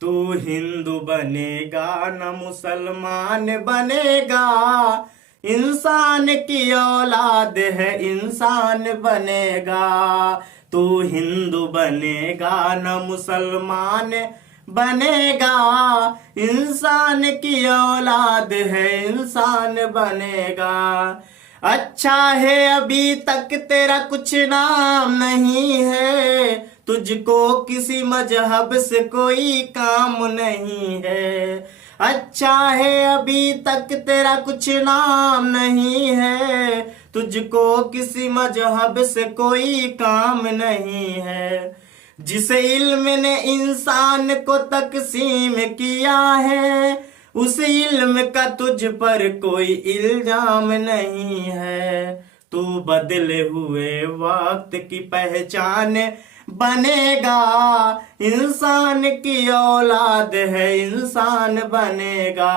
तू हिंदू बनेगा न मुसलमान बनेगा, इंसान की औलाद है इंसान बनेगा। तू हिंदू बनेगा न मुसलमान बनेगा, इंसान की औलाद है इंसान बनेगा। अच्छा है अभी तक तेरा कुछ नाम नहीं है, तुझको किसी मजहब से कोई काम नहीं है। अच्छा है अभी तक तेरा कुछ नाम नहीं है, तुझको किसी मजहब से कोई काम नहीं है। जिस इल्म ने इंसान को तकसीम किया है, उस इल्म का तुझ पर कोई इल्जाम नहीं है। तू बदले हुए वक्त की पहचान बनेगा, इंसान की औलाद है इंसान बनेगा।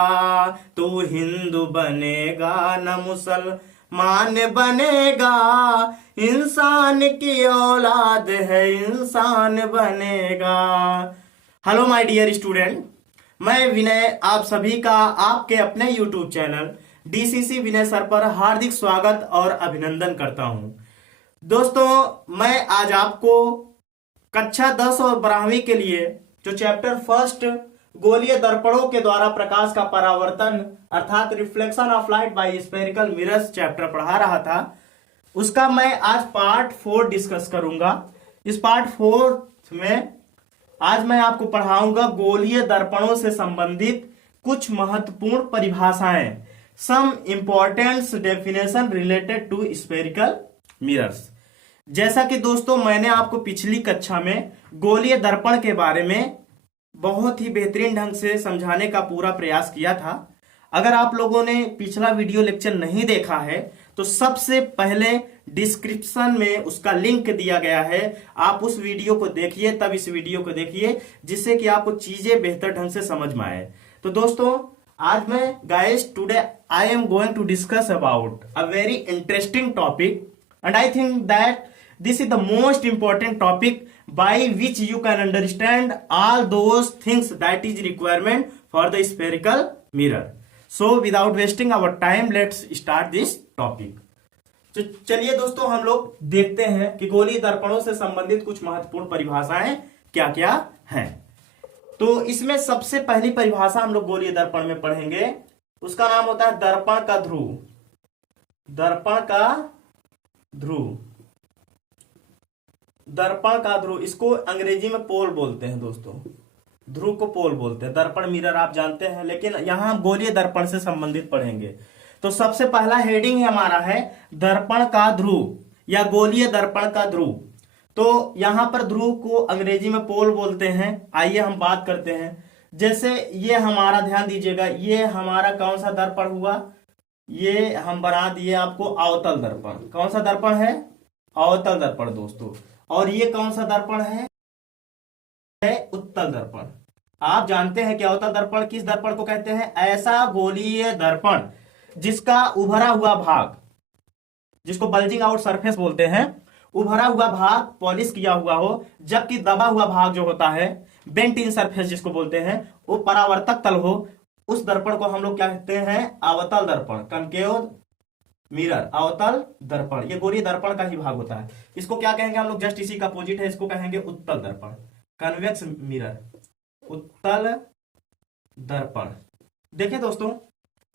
तू हिंदू बनेगा न मुसलमान बनेगा, इंसान की औलाद है इंसान बनेगा। हेलो माय डियर स्टूडेंट, मैं विनय आप सभी का आपके अपने यूट्यूब चैनल डीसीसी विनय सर पर हार्दिक स्वागत और अभिनंदन करता हूं। दोस्तों, मैं आज आपको कक्षा 10 और 12वीं के लिए जो चैप्टर फर्स्ट गोलीय दर्पणों के द्वारा प्रकाश का परावर्तन अर्थात reflection of light by spherical mirrors chapter पढ़ा रहा था, उसका मैं आज पार्ट 4 डिस्कस करूंगा। इस पार्ट 4 में आज मैं आपको पढ़ाऊंगा गोलीय दर्पणों से संबंधित कुछ महत्वपूर्ण परिभाषाएं, some important definition related to spherical mirrors. जैसा कि दोस्तों मैंने आपको पिछली कक्षा में गोलीय दर्पण के बारे में बहुत ही बेहतरीन ढंग से समझाने का पूरा प्रयास किया था। अगर आप लोगों ने पिछला वीडियो लेक्चर नहीं देखा है तो सबसे पहले डिस्क्रिप्शन में उसका लिंक दिया गया है, आप उस वीडियो को देखिए, तब इस वीडियो को देखिए, जिससे कि आपको चीजें बेहतर ढंग से समझ में आए। तो दोस्तों, आज मैं guys today I am going to discuss about a very interesting topic and I think that this is the most important topic by which you can understand all those things that is requirement for the spherical mirror. So without wasting our time, let's start this topic. तो चलिए दोस्तों, हम लोग देखते हैं कि गोलीय दर्पणों से संबंधित कुछ महत्वपूर्ण परिभाषाएं क्या क्या हैं। तो इसमें सबसे पहली परिभाषा हम लोग गोलीय दर्पण में पढ़ेंगे, उसका नाम होता है दर्पण का ध्रुव। दर्पण का ध्रुव, दर्पण का ध्रुव, इसको अंग्रेजी में पोल बोलते हैं दोस्तों। ध्रुव को पोल बोलते हैं। दर्पण मिरर आप जानते हैं, लेकिन यहां हम गोलीय दर्पण से संबंधित पढ़ेंगे। तो सबसे पहला हेडिंग हमारा है दर्पण का ध्रुव या गोलीय दर्पण का ध्रुव। तो यहां पर ध्रुव को अंग्रेजी में पोल बोलते हैं। आइए हम बात करते हैं। जैसे ये हमारा, ध्यान दीजिएगा, ये हमारा कौन सा दर्पण हुआ, ये हम बना दिए आपको अवतल दर्पण। कौन सा दर्पण है? अवतल दर्पण दोस्तों। और ये कौन सा दर्पण है? उत्तल दर्पण। आप जानते हैं कि अवतल दर्पण किस दर्पण को कहते हैं? ऐसा गोलीय दर्पण जिसका उभरा हुआ भाग, जिसको बल्जिंग आउट सरफेस बोलते हैं, उभरा हुआ भाग पॉलिश किया हुआ हो, जबकि दबा हुआ भाग जो होता है, बेंट इन सरफेस जिसको बोलते हैं, वो परावर्तक तल हो, उस दर्पण को हम लोग क्या कहते हैं? अवतल दर्पण, कनकेव मिरर, अवतल दर्पण। ये गोलीय दर्पण का ही भाग होता है। इसको क्या कहेंगे हम लोग? जस्ट इसी का अपोजिट है, इसको कहेंगे उत्तल दर्पण, कन्वेक्स मिरर, उत्तल दर्पण। देखिए दोस्तों,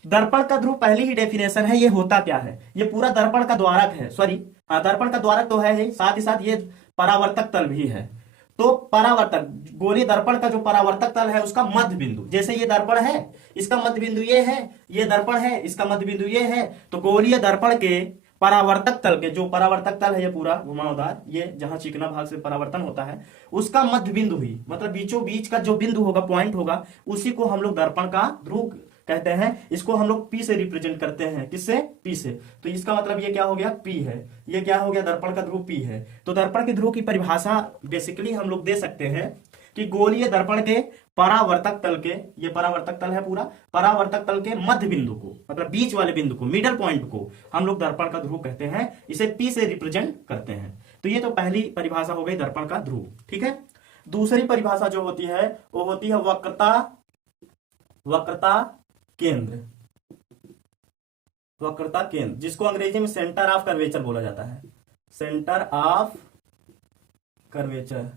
दर्पण का ध्रुव पहली ही डेफिनेशन है। ये होता क्या है? ये पूरा दर्पण का द्वारक है, सॉरी दर्पण का द्वारक तो है ही, साथ ही साथ ये परावर्तक तल भी है। तो परावर्तक, गोलीय दर्पण का जो परावर्तक तल है उसका मध्य बिंदु, जैसे ये दर्पण है, इसका मध्य बिंदु ये है, ये दर्पण है, इसका मध्य बिंदु ये है। तो गोलीय दर्पण के परावर्तक तल के, जो परावर्तक तल है ये पूरा घुमावदार, ये जहां चिकना भाग से परावर्तन होता है, उसका मध्य बिंदु ही, मतलब बीचों बीच का जो बिंदु होगा, पॉइंट होगा, उसी को हम लोग दर्पण का ध्रुव कहते हैं। इसको हम लोग पी से रिप्रेजेंट करते हैं। किससे? पी से। तो इसका मतलब ये क्या हो गया? पी है। ये क्या हो गया? दर्पण का ध्रुव पी है। तो दर्पण के ध्रुव की परिभाषा बेसिकली हम लोग दे सकते हैं कि गोलीय दर्पण के परावर्तक तल के, ये परावर्तक तल है पूरा, परावर्तक तल के मध्य बिंदु को, मतलब बीच वाले बिंदु को, मिडल पॉइंट को हम लोग दर्पण का ध्रुव कहते हैं। इसे पी से रिप्रेजेंट करते हैं। तो ये तो पहली परिभाषा हो गई दर्पण का ध्रुव। ठीक है। दूसरी परिभाषा जो होती है वो होती है वक्रता केंद्र। वक्रता केंद्र, जिसको अंग्रेजी में सेंटर ऑफ कर्वेचर बोला जाता है, सेंटर ऑफ कर्वेचर।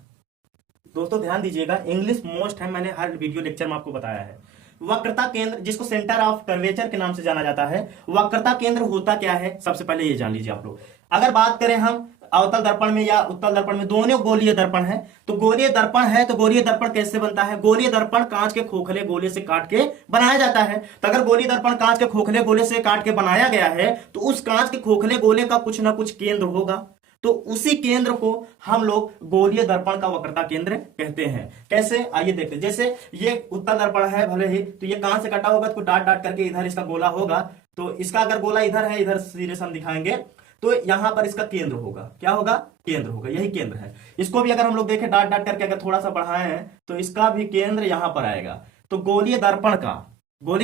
दोस्तों ध्यान दीजिएगा, इंग्लिश मोस्ट है, मैंने हर वीडियो लेक्चर में आपको बताया है। वक्रता केंद्र, जिसको सेंटर ऑफ कर्वेचर के नाम से जाना जाता है, वक्रता केंद्र होता क्या है सबसे पहले ये जान लीजिए आप लोग। अगर बात करें हम अवतल दर्पण में या उत्तल दर्पण में, दोनों गोलीय दर्पण है, तो गोलीय दर्पण है तो गोलीय दर्पण कैसे बनता है? गोलीय दर्पण कांच के खोखले गोले से काट के बनाया जाता है। तो अगर गोलीय दर्पण कांच के खोखले गोले से काट के बनाया गया है तो उस कांच के खोखले गोले का कुछ ना कुछ केंद्र होगा, तो उसी केंद्र को हम लोग गोलीय दर्पण का वक्रता केंद्र कहते हैं। कैसे, आइए देखते हैं। जैसे ये उत्तल दर्पण है भले ही, तो ये कांच से कटा होगा तो डाट डाट करके इधर इसका गोला होगा, तो इसका अगर गोला इधर है, इधर सीधे से हम दिखाएंगे तो यहां पर इसका केंद्र होगा। क्या होगा? केंद्र होगा, यही केंद्र है। इसको भी अगर हम लोग देखें डाट डाट करके अगर थोड़ा सा बढ़ाए हैं तो इसका भी केंद्र यहां पर आएगा। तो गोलीय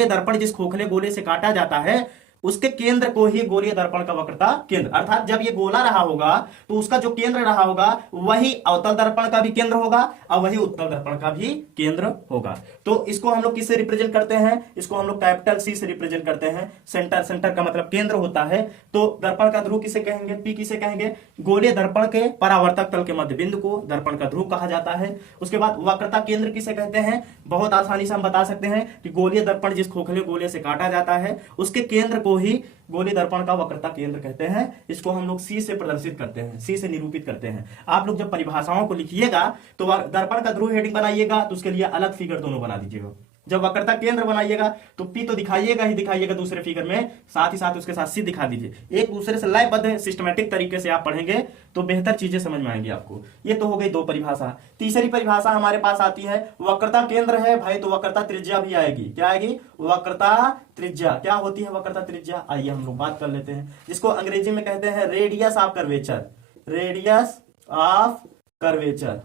दर्पण जिस खोखले गोले से काटा जाता है उसके केंद्र को ही गोलीय दर्पण का वक्रता केंद्र, अर्थात जब ये गोला रहा होगा तो उसका जो केंद्र रहा होगा वही अवतल दर्पण का भी केंद्र होगा और वही उत्तल दर्पण का भी केंद्र होगा। तो इसको हम लोग किससे रिप्रेजेंट करते हैं? इसको हम लोग कैपिटल सी से रिप्रेजेंट करते हैं। सेंटर का मतलब केंद्र होता है। तो दर्पण का ध्रुव किसे कहेंगे? पी किसे कहेंगे? गोलीय दर्पण के परावर्तक तल के मध्य बिंदु को दर्पण का ध्रुव कहा जाता है। उसके बाद वक्रता केंद्र किसे कहते हैं? बहुत आसानी से हम बता सकते हैं कि गोलीय दर्पण जिस खोखले गोले से काटा जाता है उसके केंद्र को ही गोलीय दर्पण का वक्रता केंद्र कहते हैं। इसको हम लोग सी से प्रदर्शित करते हैं, सी से निरूपित करते हैं। आप लोग जब परिभाषाओं को लिखिएगा तो दर्पण का ध्रुव हेडिंग बनाइएगा तो उसके लिए अलग फिगर दोनों बना दीजिएगा। जब वक्रता केंद्र बनाइएगा तो पी तो दिखाइएगा ही दिखाइएगा दूसरे फिगर में, साथ ही साथ उसके साथ सी दिखा दीजिए। एक दूसरे से लयबद्ध सिस्टमैटिक तरीके से आप पढ़ेंगे तो बेहतर चीजें समझ में आएंगी आपको। ये तो हो गई दो परिभाषा। तीसरी परिभाषा हमारे पास आती है, वक्रता केंद्र है भाई तो वक्रता त्रिज्या भी आएगी। क्या आएगी? वक्रता त्रिज्या। क्या होती है वक्रता त्रिज्या? आइए हम लोग बात कर लेते हैं, जिसको अंग्रेजी में कहते हैं radius of curvature. Radius of curvature.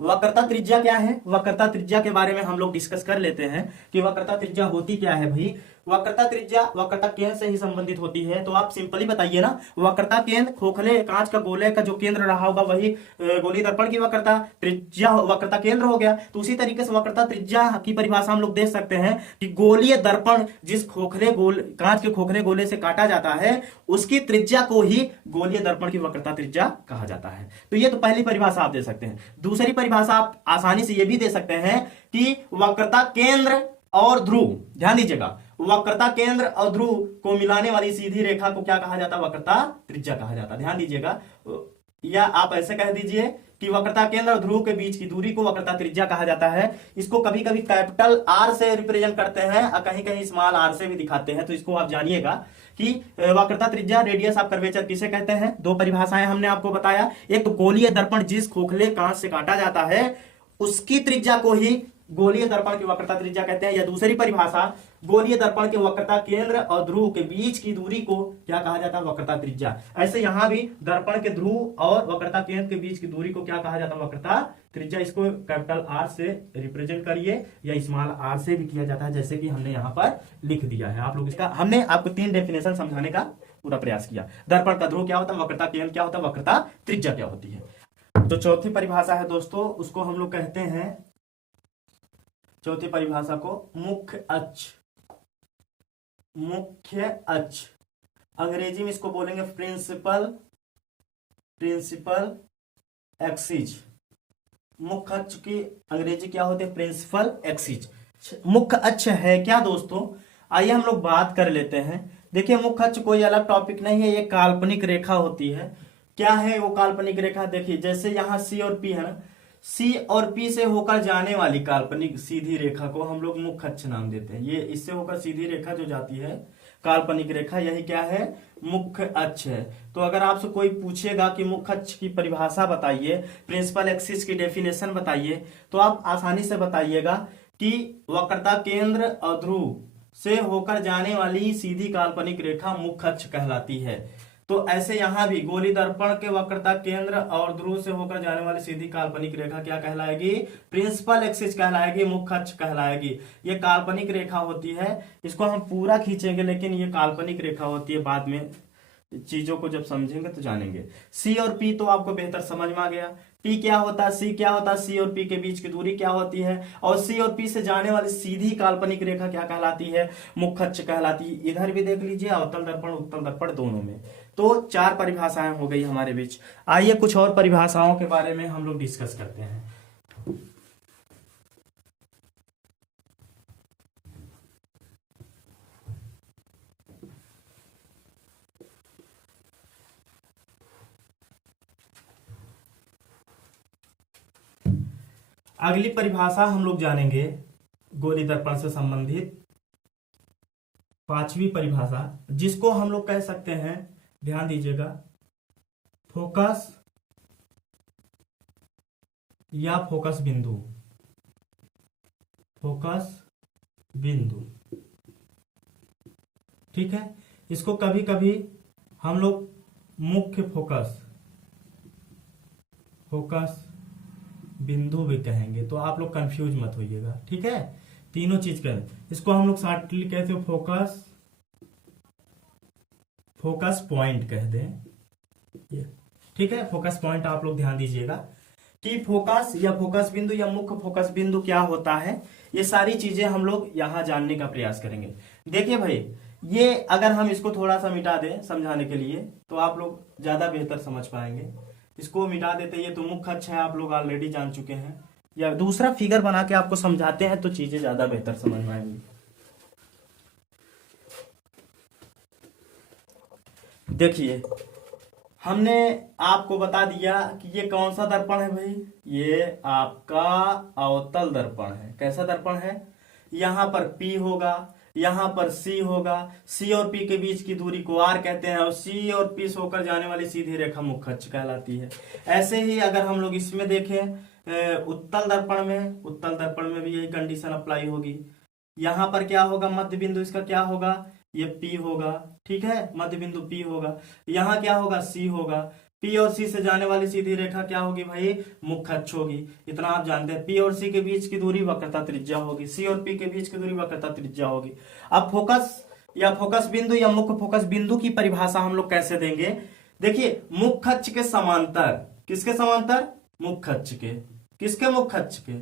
वक्रता त्रिज्या क्या है? वक्रता त्रिज्या के बारे में हम लोग डिस्कस कर लेते हैं कि वक्रता त्रिज्या होती क्या है भाई। वक्रता त्रिज्या वक्रता केंद्र से ही संबंधित होती है। तो आप सिंपली बताइए ना, वक्रता केंद्र खोखले कांच का गोले का जो केंद्र रहा होगा वही गोलीय दर्पण की वक्रता त्रिज्या वक्रता केंद्र हो गया। तो उसी तरीके से वक्रता त्रिज्या की परिभाषा हम लोग देख सकते हैं कि गोलीय दर्पण जिस कांच के खोखले गोले से काटा जाता है उसकी त्रिज्या को ही गोलीय दर्पण की वक्रता त्रिज्या कहा जाता है। तो ये तो पहली परिभाषा आप दे सकते हैं। दूसरी परिभाषा आप आसानी से ये भी दे सकते हैं कि वक्रता केंद्र और ध्रुव, ध्यान दीजिएगा, वक्रता केंद्र और ध्रुव को मिलाने वाली सीधी रेखा को क्या कहा जाता है? वक्रता त्रिज्या कहा जाता है। ध्यान दीजिएगा, या आप ऐसे कह दीजिए कि वक्रता केंद्र और ध्रुव के बीच की दूरी को वक्रता त्रिज्या कहा जाता है। इसको कभी कभी कैपिटल आर से रिप्रेजेंट करते हैं और कहीं कहीं स्मॉल आर से भी दिखाते हैं। तो इसको आप जानिएगा कि वक्रता त्रिज्या रेडियस ऑफ कर्वेचर किसे कहते हैं। दो परिभाषाएं हमने आपको बताया, एक तो गोलीय दर्पण जिस खोखले कांच से काटा जाता है उसकी त्रिज्या को ही गोलीय दर्पण की वक्रता त्रिज्या कहते हैं, या दूसरी परिभाषा गोलीय दर्पण के वक्रता केंद्र और ध्रुव के बीच की दूरी को क्या कहा जाता है? वक्रता त्रिज्या। ऐसे यहां भी दर्पण के ध्रुव और वक्रता केंद्र के बीच की दूरी को क्या कहा जाता है? वक्रता त्रिज्या। इसको कैपिटल आर से रिप्रेजेंट करिए या स्मॉल आर से भी किया जाता है, जैसे कि हमने यहाँ पर लिख दिया है। आप लोग इसका हमने आपको 3 डेफिनेशन समझाने का पूरा प्रयास किया। दर्पण का ध्रुव क्या होता है, वक्रता केंद्र क्या होता है, वक्रता त्रिज्या क्या होती है। तो चौथी परिभाषा है दोस्तों, उसको हम लोग कहते हैं, चौथी परिभाषा को मुख्य अक्ष। मुख्य अक्ष अंग्रेजी में इसको बोलेंगे प्रिंसिपल एक्सिस। मुख्य अक्ष की अंग्रेजी क्या होती है? Principal axis. मुख्य अक्ष है क्या दोस्तों? आइए हम लोग बात कर लेते हैं। देखिए, मुख्य अक्ष कोई अलग टॉपिक नहीं है, ये काल्पनिक रेखा होती है। क्या है वो काल्पनिक रेखा? देखिए, जैसे यहाँ सी और पी है ना, सी और पी से होकर जाने वाली काल्पनिक सीधी रेखा को हम लोग मुख्य अक्ष नाम देते हैं। ये इससे होकर सीधी रेखा जो जाती है काल्पनिक रेखा, यही क्या है? मुख्य अक्ष है। तो अगर आपसे कोई पूछेगा कि मुख्य अक्ष की परिभाषा बताइए, प्रिंसिपल एक्सिस की डेफिनेशन बताइए, तो आप आसानी से बताइएगा कि वक्रता केंद्र और ध्रुव से होकर जाने वाली सीधी काल्पनिक रेखा मुख्य अक्ष कहलाती है। तो ऐसे यहां भी गोलीय दर्पण के वक्रता केंद्र और ध्रुव से होकर जाने वाली सीधी काल्पनिक रेखा क्या कहलाएगी? प्रिंसिपल एक्सिस कहलाएगी, मुख्य अक्ष कहलाएगी। ये काल्पनिक रेखा होती है, इसको हम पूरा खींचेंगे लेकिन ये काल्पनिक रेखा होती है। बाद में चीजों को जब समझेंगे तो जानेंगे। सी और पी तो आपको बेहतर समझ में आ गया। पी क्या होता है, सी क्या होता है, सी और पी के बीच की दूरी क्या होती है, और सी और पी से जाने वाली सीधी काल्पनिक रेखा क्या कहलाती है, मुख्य अक्ष कहलाती है। इधर भी देख लीजिए, अवतल दर्पण उत्तल दर्पण दोनों में। तो 4 परिभाषाएं हो गई हमारे बीच। आइए कुछ और परिभाषाओं के बारे में हम लोग डिस्कस करते हैं। अगली परिभाषा हम लोग जानेंगे गोली दर्पण से संबंधित 5वीं परिभाषा, जिसको हम लोग कह सकते हैं, ध्यान दीजिएगा, फोकस या फोकस बिंदु। फोकस बिंदु, ठीक है। इसको कभी कभी हम लोग मुख्य फोकस बिंदु भी कहेंगे, तो आप लोग कंफ्यूज मत होइएगा, ठीक है। तीनों चीज करें। इसको हम लोग शॉर्टली कहते हो फोकस पॉइंट कह दें, ठीक है। फोकस पॉइंट आप लोग ध्यान दीजिएगा कि फोकस या फोकस बिंदु या मुख्य फोकस बिंदु क्या होता है। ये सारी चीजें हम लोग यहां जानने का प्रयास करेंगे। देखिए भाई, ये अगर हम इसको थोड़ा सा मिटा दें समझाने के लिए, तो आप लोग ज्यादा बेहतर समझ पाएंगे। इसको मिटा देते, ये तो मुख्य अक्ष है, आप लोग ऑलरेडी जान चुके हैं। या दूसरा फिगर बना के आपको समझाते हैं तो चीजें ज्यादा बेहतर समझ में आएंगी। देखिए, हमने आपको बता दिया कि ये कौन सा दर्पण है भाई, ये आपका अवतल दर्पण है। कैसा दर्पण है, यहां पर P होगा, यहां पर C होगा, C और P के बीच की दूरी को R कहते हैं, और C और P से होकर जाने वाली सीधी रेखा मुख्य अक्ष कहलाती है। ऐसे ही अगर हम लोग इसमें देखें उत्तल दर्पण में भी यही कंडीशन अप्लाई होगी। यहां पर क्या होगा, मध्य बिंदु इसका क्या होगा, ये P होगा, ठीक है, मध्य बिंदु P होगा। यहाँ क्या होगा, C होगा। P और C से जाने वाली सीधी रेखा क्या होगी भाई, मुख्य अक्ष होगी। इतना आप जानते हैं। P और C के बीच की दूरी वक्रता त्रिज्या होगी, C और P के बीच की दूरी वक्रता त्रिज्या होगी। अब फोकस या फोकस बिंदु या मुख्य फोकस बिंदु की परिभाषा हम लोग कैसे देंगे। देखिए, मुख्य अक्ष के समांतर, किसके समांतर, मुख्य अक्ष के, किसके मुख्य अक्ष के,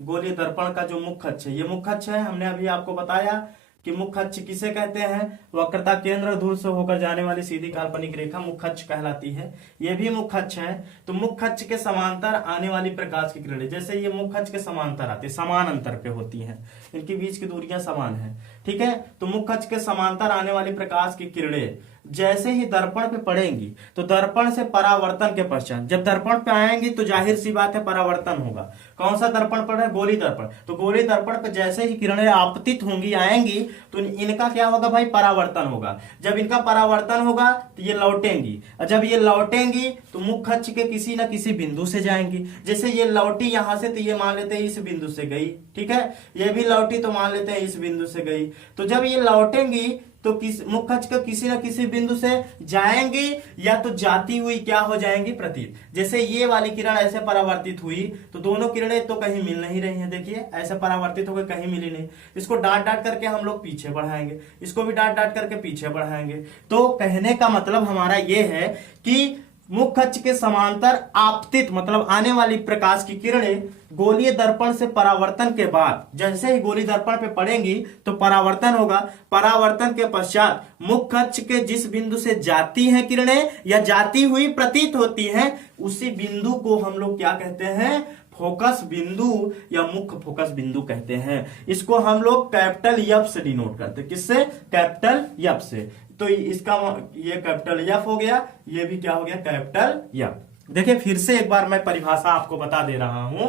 गोलीय दर्पण का जो मुख्य अक्ष है, ये मुख्य अक्ष है। हमने अभी आपको बताया कि मुख्य अक्ष किसे कहते हैं, वक्रता केंद्र दूर से होकर जाने वाली सीधी काल्पनिक रेखा मुख्य अक्ष कहलाती है। ये भी मुख्य अक्ष है। तो मुख्य अक्ष के समांतर आने वाली प्रकाश की किरणें, जैसे ये मुख्य अक्ष के समांतर आते, समान अंतर पे होती हैं, इनके बीच की दूरियां समान है, ठीक है। तो मुख्य अक्ष के समांतर आने वाली प्रकाश की किरणें जैसे ही दर्पण पे पड़ेंगी, तो दर्पण से परावर्तन के पश्चात जब दर्पण पे आएंगी तो जाहिर सी बात है परावर्तन होगा। कौन सा दर्पण पर है, गोली दर्पण। तो गोली दर्पण पे जैसे ही किरणें आपतित होंगी, आएंगी, तो इनका क्या होगा भाई, परावर्तन होगा। जब इनका परावर्तन होगा तो ये लौटेंगी, और जब ये लौटेंगी तो मुख्य अक्ष के किसी न किसी बिंदु से जाएंगी। जैसे ये लौटी यहां से, तो ये मान लेते हैं इस बिंदु से गई, ठीक है। ये भी लौटी तो मान लेते हैं इस बिंदु से गई। तो जब ये लौटेंगी तो मुख्य अक्ष के किसी न किसी बिंदु से जाएंगी, या तो जाती हुई क्या हो जाएंगी, प्रतीत। जैसे ये वाली किरण ऐसे परावर्तित हुई, तो दोनों किरणें तो कहीं मिल नहीं रही हैं। देखिए, ऐसे परावर्तित होकर कहीं मिली नहीं। इसको डांट डांट करके हम लोग पीछे बढ़ाएंगे, इसको भी डांट डांट करके पीछे बढ़ाएंगे। तो कहने का मतलब हमारा ये है कि मुख्य अक्ष के समांतर आपतित मतलब आने वाली प्रकाश की किरणें गोलीय दर्पण से परावर्तन के बाद जैसे ही गोली दर्पण पे पड़ेंगी तो परावर्तन होगा। परावर्तन के पश्चात मुख्य अक्ष के जिस बिंदु से जाती हैं किरणें या जाती हुई प्रतीत होती हैं, उसी बिंदु को हम लोग क्या कहते हैं, फोकस बिंदु या मुख्य फोकस बिंदु कहते हैं। इसको हम लोग कैपिटल एफ से डिनोट करते हैं। किससे, कैपिटल एफ से। तो इसका ये कैपिटल एफ हो गया, ये भी क्या हो गया, कैपिटल एफ। देखिए, फिर से एक बार मैं परिभाषा आपको बता दे रहा हूं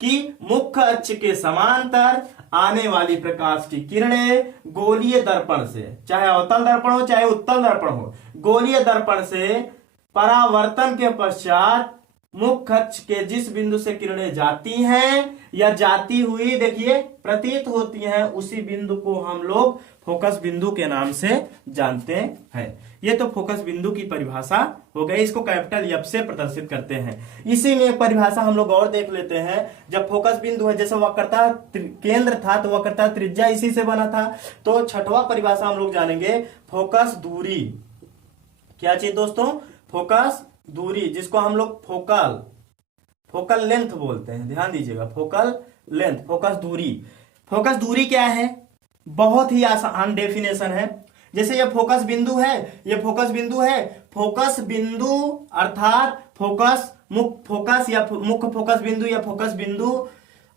कि मुख्य अक्ष के समांतर आने वाली प्रकाश की किरणें गोलीय दर्पण से, चाहे अवतल दर्पण हो चाहे उत्तल दर्पण हो, गोलीय दर्पण से परावर्तन के पश्चात मुख्य अक्ष के जिस बिंदु से किरणें जाती हैं या जाती हुई देखिए प्रतीत होती हैं, उसी बिंदु को हम लोग फोकस बिंदु के नाम से जानते हैं। ये तो फोकस बिंदु की परिभाषा हो गई। इसको कैपिटल एफ से प्रदर्शित करते हैं। इसी में एक परिभाषा हम लोग और देख लेते हैं। जब फोकस बिंदु है, जैसे वक्रता केंद्र था तो वक्रता त्रिज्या इसी से बना था। तो छठवां परिभाषा हम लोग जानेंगे, फोकस दूरी। क्या चीज दोस्तों? फोकस दूरी, जिसको हम लोग फोकल लेंथ बोलते हैं। ध्यान दीजिएगा, फोकल लेंथ, फोकस दूरी। फोकस दूरी क्या है? बहुत ही आसान डेफिनेशन है। जैसे ये फोकस बिंदु है, ये फोकस बिंदु है। फोकस बिंदु अर्थात मुख्य फोकस या मुख्य फोकस बिंदु या फोकस बिंदु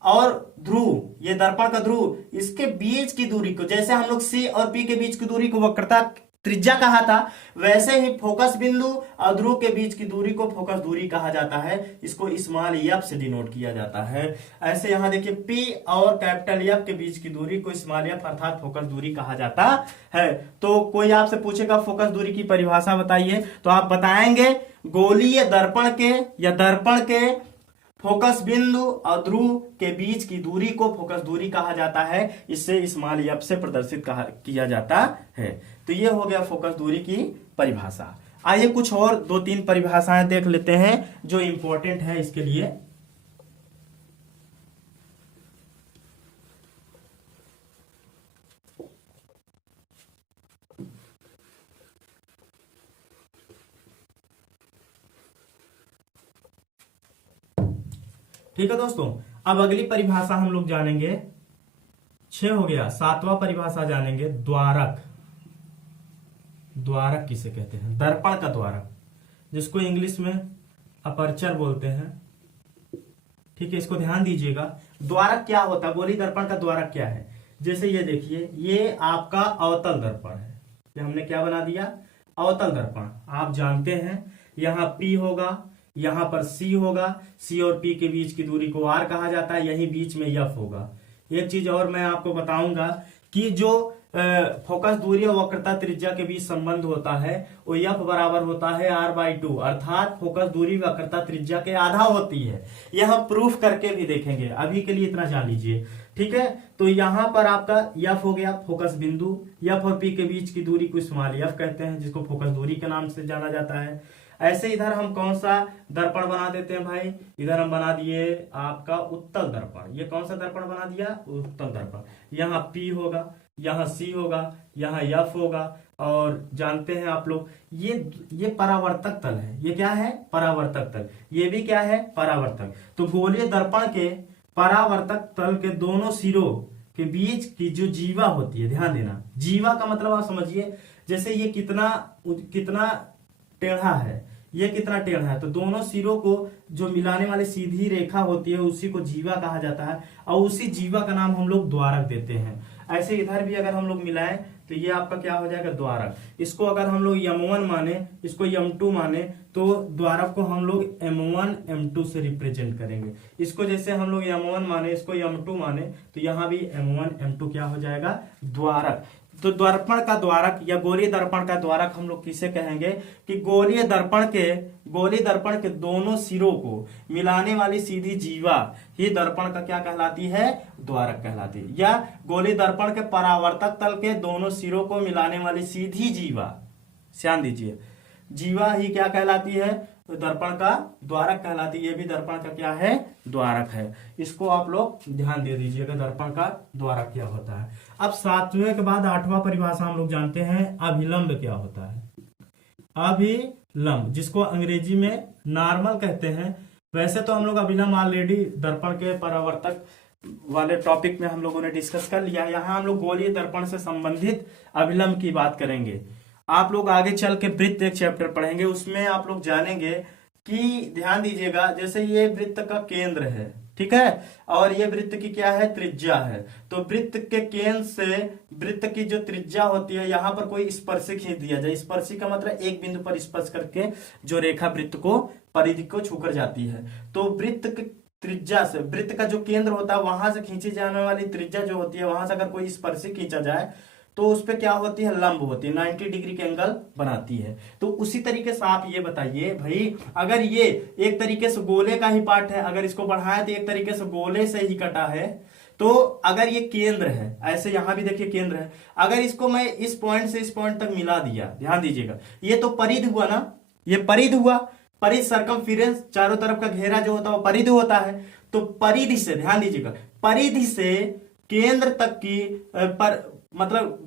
और ध्रुव, ये दर्पण का ध्रुव, इसके बीच की दूरी को, जैसे हम लोग सी और पी के बीच की दूरी को वक्रता त्रिज्या कहा था, वैसे ही फोकस बिंदु और ध्रुव के बीच की दूरी को फोकस दूरी कहा जाता है। इसको स्मॉल एफ से डिनोट किया जाता है। ऐसे यहां देखिए, पी और कैपिटल एफ के बीच की दूरी को स्मॉल एफ अर्थात फोकस दूरी कहा जाता है। तो कोई आपसे पूछेगा फोकस दूरी की परिभाषा बताइए, तो आप बताएंगे गोलीय दर्पण के या दर्पण के फोकस बिंदु और ध्रुव के बीच की दूरी को फोकस दूरी कहा जाता है। इससे स्मॉल एफ से प्रदर्शित किया जाता है। तो ये हो गया फोकस दूरी की परिभाषा। आइए कुछ और 2-3 परिभाषाएं देख लेते हैं जो इंपॉर्टेंट है इसके लिए। ठीक है दोस्तों, अब अगली परिभाषा हम लोग जानेंगे। 6 हो गया, 7वां परिभाषा जानेंगे, द्वारक। द्वारक किसे कहते हैं? दर्पण का द्वारक, जिसको इंग्लिश में अपर्चर बोलते हैं। ठीक है, इसको ध्यान दीजिएगा। द्वारक क्या होता है? गोली दर्पण का द्वारक क्या है? जैसे ये देखिए, ये आपका अवतल दर्पण है। ये हमने क्या बना दिया? अवतल दर्पण। आप जानते हैं यहां P होगा, यहां पर C होगा। C और P के बीच की दूरी को R कहा जाता है। यही बीच में F होगा। एक चीज और मैं आपको बताऊंगा कि जो फोकस दूरी और वक्रता त्रिज्या के बीच संबंध होता है वो F बराबर होता है R/2, अर्थात फोकस दूरी वक्रता त्रिज्या के आधा होती है। यह हम प्रूफ करके भी देखेंगे, अभी के लिए इतना जान लीजिए। ठीक है, तो यहां पर आपका F हो गया फोकस बिंदु। F और P के बीच की दूरी को स्मॉल f कहते हैं, जिसको फोकस दूरी के नाम से जाना जाता है। ऐसे इधर हम कौन सा दर्पण बना देते हैं भाई? इधर हम बना दिए आपका उत्तल दर्पण। ये कौन सा दर्पण बना दिया? उत्तल दर्पण। यहाँ P होगा, यहाँ C होगा, यहाँ F होगा। और जानते हैं आप लोग ये परावर्तक तल है। ये क्या है? परावर्तक तल। ये भी क्या है? परावर्तक। तो गोलीय दर्पण के परावर्तक तल के दोनों सिरों के बीच की जो जीवा होती है, ध्यान देना, जीवा का मतलब आप समझिए, जैसे ये कितना टेढ़ा है, ये कितना टेढ़ा है, तो दोनों सिरों को जो मिलाने वाली सीधी रेखा होती है उसी को जीवा कहा जाता है। और उसी जीवा का नाम हम लोग द्वारक देते हैं। ऐसे इधर भी अगर हम लोग मिलाएं तो ये आपका क्या हो जाएगा? द्वारक। इसको अगर हम लोग M1 माने, इसको M2 माने, तो द्वारक को हम लोग M1 M2 से रिप्रेजेंट करेंगे। इसको जैसे हम लोग M1 माने, इसको M2 माने, तो यहाँ भी M1 M2 क्या हो जाएगा? द्वारक। तो दर्पण का द्वारक या गोलीय दर्पण का द्वारक हम लोग किसे कहेंगे? कि गोलीय दर्पण के दोनों सिरों को मिलाने वाली सीधी जीवा ही दर्पण का क्या कहलाती है? द्वारक कहलाती है। या गोलीय दर्पण के परावर्तक तल के दोनों सिरों को मिलाने वाली सीधी जीवा, ध्यान दीजिए, जीवा ही क्या कहलाती है? तो दर्पण का द्वारक कहलाती है। ये भी दर्पण का क्या है? द्वारक है। इसको आप लोग ध्यान दे दीजिएगा, दर्पण का द्वारक क्या होता है। अब 7वें के बाद 8वां परिभाषा हम लोग जानते हैं, अभिलंब क्या होता है? अभिलंब, जिसको अंग्रेजी में नॉर्मल कहते हैं। वैसे तो हम लोग अभिलंब ऑलरेडी दर्पण के परावर्तक वाले टॉपिक में हम लोगों ने डिस्कस कर लिया। यहाँ हम लोग गोलीय दर्पण से संबंधित अभिलंब की बात करेंगे। आप लोग आगे चल के वृत्त एक चैप्टर पढ़ेंगे, उसमें आप लोग जानेंगे कि ध्यान दीजिएगा, जैसे ये वृत्त का केंद्र है, ठीक है, और ये वृत्त की क्या है? त्रिज्या है। तो वृत्त के केंद्र से वृत्त की जो त्रिज्या होती है, यहाँ पर कोई स्पर्शी खींच दिया जाए। स्पर्शी का मतलब एक बिंदु पर स्पर्श करके जो रेखा वृत्त को परिधि को छूकर जाती है। तो वृत्त की त्रिज्या से, वृत्त का जो केंद्र होता है वहां से खींची जाने वाली त्रिज्या जो होती है, वहां से अगर कोई स्पर्शी खींचा जाए तो उस पे क्या होती है? लंब होती है, 90 डिग्री के एंगल बनाती है। तो उसी तरीके से आप ये बताइए भाई, अगर ये एक तरीके से गोले का ही पार्ट है, अगर इसको बढ़ाया तो एक तरीके से गोले से ही कटा है, तो अगर ये केंद्र है, ऐसे यहां भी देखिए केंद्र है, अगर इसको मैं इस पॉइंट से इस पॉइंट तक मिला दिया, ध्यान दीजिएगा, ये तो परिधि हुआ ना, ये परिधि हुआ। परिधि सर्कमफिरेंस, चारों तरफ का घेरा जो होता है वो परिधि होता है। तो परिधि से, ध्यान दीजिएगा, परिधि से केंद्र तक की पर मतलब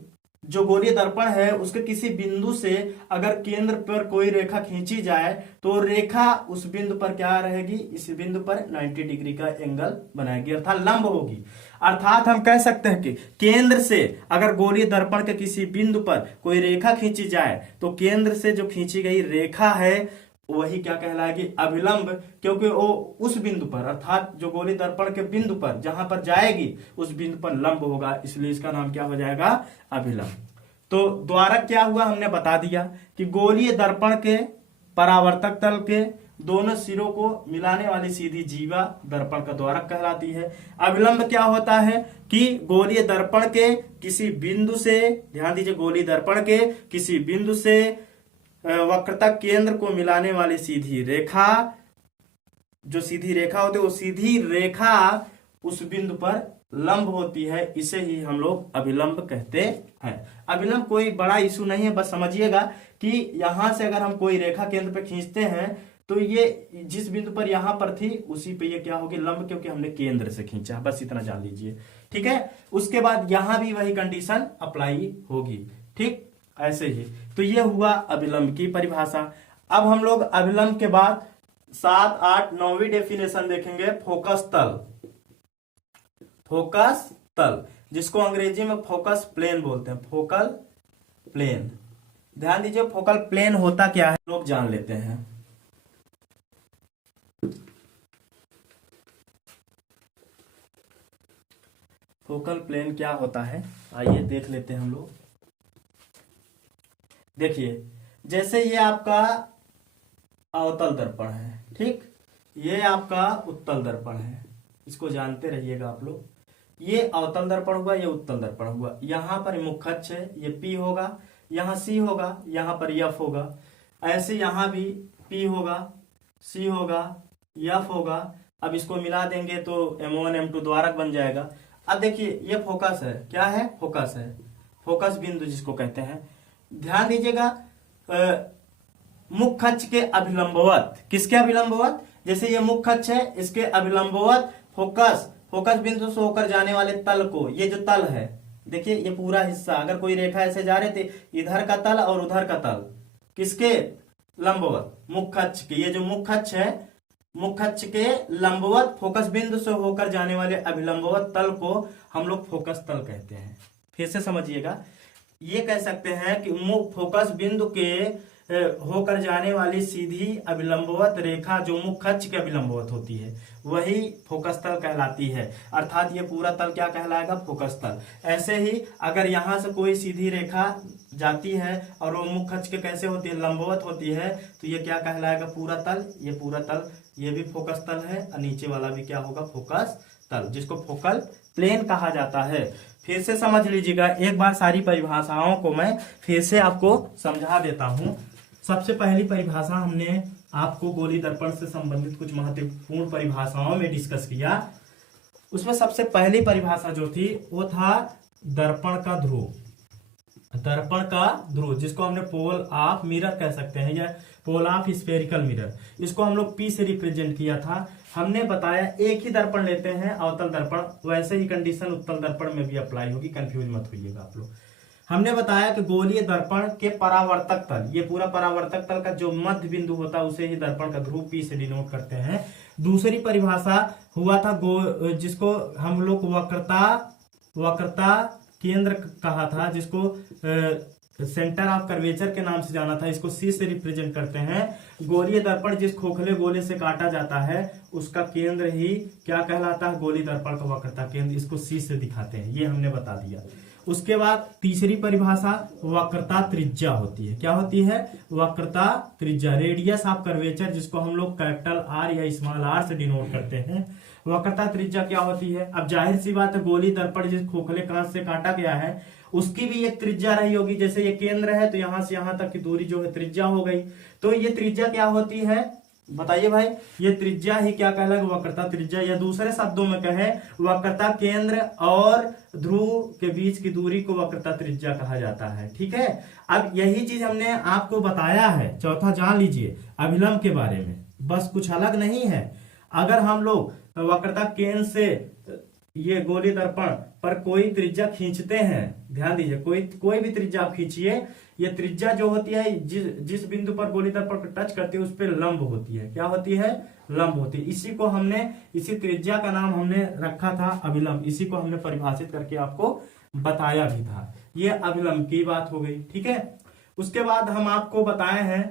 जो गोलीय दर्पण है उसके किसी बिंदु से अगर केंद्र पर कोई रेखा खींची जाए तो रेखा उस बिंदु पर क्या रहेगी, इस बिंदु पर 90 डिग्री का एंगल बनाएगी, अर्थात लंब होगी। अर्थात हम कह सकते हैं कि केंद्र से अगर गोलीय दर्पण के किसी बिंदु पर कोई रेखा खींची जाए तो केंद्र से जो खींची गई रेखा है वही क्या कहलाएगी, अभिलंब, क्योंकि वो उस बिंदु पर अर्थात जो गोलीय दर्पण के बिंदु पर जहां पर जाएगी उस बिंदु पर लंब होगा, इसलिए इसका नाम क्या हो जाएगा, अभिलंब। तो द्वारक क्या हुआ हमने बता दिया कि गोलीय दर्पण के परावर्तक तल के दोनों सिरों को मिलाने वाली सीधी जीवा दर्पण का द्वारक कहलाती है। अभिलंब क्या होता है कि गोलीय दर्पण के किसी बिंदु से, ध्यान दीजिए, गोलीय दर्पण के किसी बिंदु से वक्रता केंद्र को मिलाने वाली सीधी रेखा, जो सीधी रेखा होती है वो सीधी रेखा उस बिंदु पर लंब होती है, इसे ही हम लोग अभिलंब कहते हैं। अभिलंब कोई बड़ा इशू नहीं है, बस समझिएगा कि यहां से अगर हम कोई रेखा केंद्र पे खींचते हैं तो ये जिस बिंदु पर यहां पर थी उसी पे ये क्या होगी, लंब, क्योंकि हमने केंद्र से खींचा, बस इतना जान लीजिए, ठीक है। उसके बाद यहां भी वही कंडीशन अप्लाई होगी, ठीक, ऐसे ही। तो ये हुआ अभिलंब की परिभाषा। अब हम लोग अभिलंब के बाद 7, 8, 9वीं डेफिनेशन देखेंगे, फोकस तल। फोकस तल जिसको अंग्रेजी में फोकस प्लेन बोलते हैं, फोकल प्लेन। ध्यान दीजिए फोकल प्लेन होता क्या है लोग जान लेते हैं। फोकल प्लेन क्या होता है आइए देख लेते हैं हम लोग। देखिए जैसे ये आपका अवतल दर्पण है, ठीक, ये आपका उत्तल दर्पण है, इसको जानते रहिएगा आप लोग। ये अवतल दर्पण हुआ, ये उत्तल दर्पण हुआ। यहां पर मुख्य अक्ष है, ये P होगा, यहाँ C होगा, यहाँ पर F होगा, ऐसे यहाँ भी P होगा, C होगा, F होगा। अब इसको मिला देंगे तो M1 M2 द्वारक बन जाएगा। अब देखिए ये फोकस है, क्या है, फोकस है, फोकस बिंदु जिसको कहते हैं। ध्यान दीजिएगा मुख्य अक्ष के अभिलंबवत, किसके अभिलंबवत, जैसे ये मुख्य अक्ष है इसके अभिलंबवत फोकस बिंदु से होकर जाने वाले तल को, ये जो तल है देखिए ये पूरा हिस्सा, अगर कोई रेखा ऐसे जा रहे थे, इधर का तल और उधर का तल किसके लंबवत, मुख्य अक्ष के। ये जो मुख्य अक्ष है, मुख्य अक्ष के लंबवत फोकस बिंदु से होकर जाने वाले अभिलंबवत तल को हम लोग फोकस तल कहते हैं। फिर से समझिएगा, ये कह सकते हैं कि फोकस बिंदु के होकर जाने वाली सीधी अभिलंबवत रेखा जो मुख्य अक्ष के अभिलंबवत होती है वही फोकस तल कहलाती है। अर्थात ये पूरा तल क्या कहलाएगा, फोकस तल। ऐसे ही अगर यहां से कोई सीधी रेखा जाती है और वो मुख्य अक्ष के कैसे होती है, लंबवत होती है, तो ये क्या कहलाएगा, पूरा तल। ये पूरा तल ये भी फोकस तल है और नीचे वाला भी क्या होगा, फोकस तल, जिसको फोकल प्लेन कहा जाता है। फिर से समझ लीजिएगा, एक बार सारी परिभाषाओं को मैं फिर से आपको समझा देता हूं। सबसे पहली परिभाषा हमने आपको गोलीय दर्पण से संबंधित कुछ महत्वपूर्ण परिभाषाओं में डिस्कस किया। उसमें सबसे पहली परिभाषा जो थी वो था दर्पण का ध्रुव। दर्पण का ध्रुव जिसको हमने पोल ऑफ मिरर कह सकते हैं या पोल ऑफ स्फेरिकल मिरर, इसको हम लोग P से रिप्रेजेंट किया था। हमने बताया एक ही दर्पण लेते हैं अवतल दर्पण, वैसे ही कंडीशन उत्तल दर्पण में भी अप्लाई होगी, कंफ्यूज मत होइएगा आप लोग। हमने बताया कि गोलीय दर्पण के परावर्तक तल, ये पूरा परावर्तक तल का जो मध्य बिंदु होता है उसे ही दर्पण का ध्रुव P से डिनोट करते हैं। दूसरी परिभाषा हुआ था जिसको हम लोग वक्रता केंद्र कहा था, जिसको सेंटर ऑफ कर्वेचर के नाम से जाना था, इसको C से रिप्रेजेंट करते हैं। गोलीय दर्पण जिस खोखले गोले से काटा जाता है उसका केंद्र ही क्या कहलाता है, गोलीय दर्पण का वक्रता केंद्र, इसको C से दिखाते हैं, ये हमने बता दिया। उसके बाद तीसरी परिभाषा वक्रता त्रिज्या होती है। क्या होती है, वक्रता त्रिज्या, रेडियस ऑफ कर्वेचर, जिसको हम लोग कैपिटल R या स्मॉल r से डिनोट करते हैं। वक्रता त्रिज्या क्या होती है, अब जाहिर सी बात है गोलीय दर्पण जिस खोखले कांच से काटा गया है उसकी भी एक त्रिज्या रही होगी। जैसे ये केंद्र है तो यहां से यहां तक की दूरी जो है त्रिज्या हो गई, तो ये त्रिज्या क्या होती है बताइए भाई, ये त्रिज्या ही क्या कहलाएगा, वक्रता त्रिज्या, या दूसरे शब्दों में कहे वक्रता केंद्र और ध्रुव के बीच की दूरी को वक्रता त्रिज्या कहा जाता है। ठीक है, अब यही चीज हमने आपको बताया है। चौथा जान लीजिए अभिलंब के बारे में, बस कुछ अलग नहीं है। अगर हम लोग वक्रता केंद्र से ये गोलीय दर्पण पर कोई त्रिज्या खींचते हैं, ध्यान दीजिए, कोई भी त्रिज्या आप खींचिए, ये त्रिज्या जो होती है जिस बिंदु पर गोलीय दर्पण को टच करती है उस पर लंब होती है। क्या होती है? लंब होती है। इसी त्रिज्या का नाम हमने रखा था अभिलंब। इसी को हमने परिभाषित करके आपको बताया भी था। ये अभिलंब की बात हो गई, ठीक है। उसके बाद हम आपको बताए हैं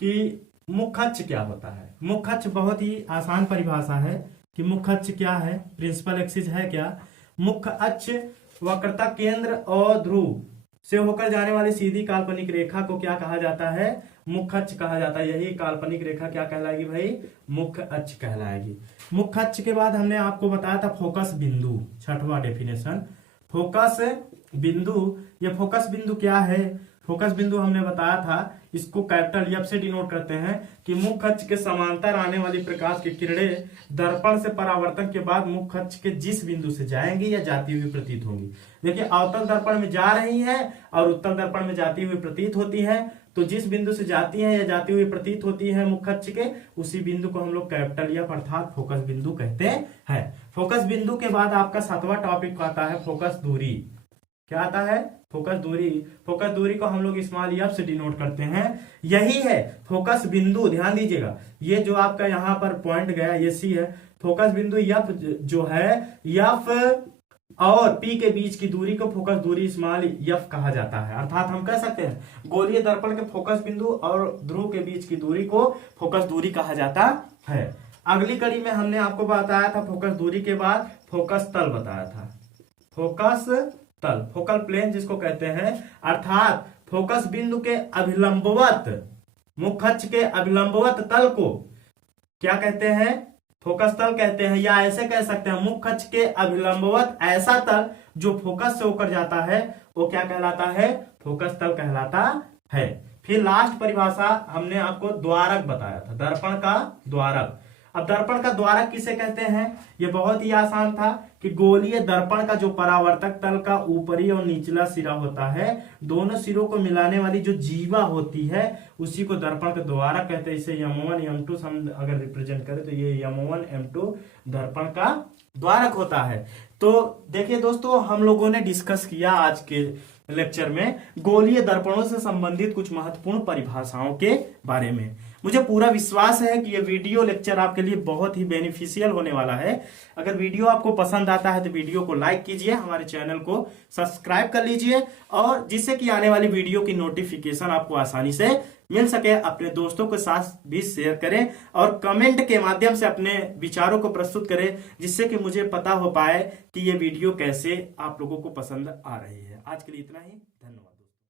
कि मुख्य अक्ष क्या होता है। मुख्य अक्ष बहुत ही आसान परिभाषा है कि मुख्य अक्ष क्या है, प्रिंसिपल एक्सिस है क्या। मुख्य अक्ष वक्रता केंद्र और ध्रुव से होकर जाने वाली सीधी काल्पनिक रेखा को क्या कहा जाता है? मुख्य अक्ष कहा जाता है। यही काल्पनिक रेखा क्या कहलाएगी भाई? मुख्य अक्ष कहलाएगी। मुख्य अक्ष के बाद हमने आपको बताया था फोकस बिंदु, छठवां डेफिनेशन, फोकस बिंदु। ये फोकस बिंदु क्या है? फोकस बिंदु हमने बताया था, इसको कैपिटल एफ से डिनोट करते हैं कि मुख्य अक्ष के समांतर आने वाली प्रकाश की किरणें दर्पण से परावर्तन के बाद मुख्य अक्ष के जिस बिंदु से जाएंगी या जाती हुई प्रतीत होंगी। देखिए, अवतल दर्पण में जा रही है और उत्तल दर्पण में जाती हुई प्रतीत होती है, तो जिस बिंदु से जाती है या जाती हुई प्रतीत होती है मुख्य अक्ष के, उसी बिंदु को हम लोग कैपिटल एफ अर्थात फोकस बिंदु कहते हैं। फोकस बिंदु के बाद आपका 7वां टॉपिक आता है फोकस दूरी। क्या आता है? फोकस दूरी। फोकस दूरी को हम लोग स्मॉल एफ से डिनोट करते हैं। यही है फोकस बिंदु, ध्यान दीजिएगा, ये जो आपका यहाँ पर पॉइंट गया ये सी है। फोकस बिंदु एफ जो है, एफ और पी के बीच की दूरी को फोकस दूरी स्मॉल एफ कहा जाता है। अर्थात हम कह सकते हैं गोलीय दर्पण के फोकस बिंदु और ध्रुव के बीच की दूरी को फोकस दूरी कहा जाता है। अगली कड़ी में हमने आपको बताया था फोकस दूरी के बाद फोकस तल बताया था। फोकस तल, फोकल प्लेन जिसको कहते हैं, अर्थात फोकस बिंदु के अभिलंबवत, मुख्य अक्ष के अभिलंबवत तल को क्या कहते हैं? फोकस तल कहते हैं। या ऐसे कह सकते हैं मुख्य अक्ष के अभिलंबवत ऐसा तल जो फोकस से होकर जाता है वो क्या कहलाता है? फोकस तल कहलाता है। फिर लास्ट परिभाषा हमने आपको द्वारक बताया था, दर्पण का द्वारक। अब दर्पण का द्वारक किसे कहते हैं? ये बहुत ही आसान था कि गोलीय दर्पण का जो परावर्तक तल का ऊपरी और निचला सिरा होता है, दोनों सिरों को मिलाने वाली जो जीवा होती है उसी को दर्पण का द्वारक कहते हैं। इसे M1 M2 हम अगर रिप्रेजेंट करें तो ये M1 M2 दर्पण का द्वारक होता है। तो देखिए दोस्तों, हम लोगों ने डिस्कस किया आज के लेक्चर में गोलीय दर्पणों से संबंधित कुछ महत्वपूर्ण परिभाषाओं के बारे में। मुझे पूरा विश्वास है कि ये वीडियो लेक्चर आपके लिए बहुत ही बेनिफिशियल होने वाला है। अगर वीडियो आपको पसंद आता है तो वीडियो को लाइक कीजिए, हमारे चैनल को सब्सक्राइब कर लीजिए, और जिससे कि आने वाली वीडियो की नोटिफिकेशन आपको आसानी से मिल सके। अपने दोस्तों के साथ भी शेयर करें और कमेंट के माध्यम से अपने विचारों को प्रस्तुत करें, जिससे कि मुझे पता हो पाए कि ये वीडियो कैसे आप लोगों को पसंद आ रही है। आज के लिए इतना ही।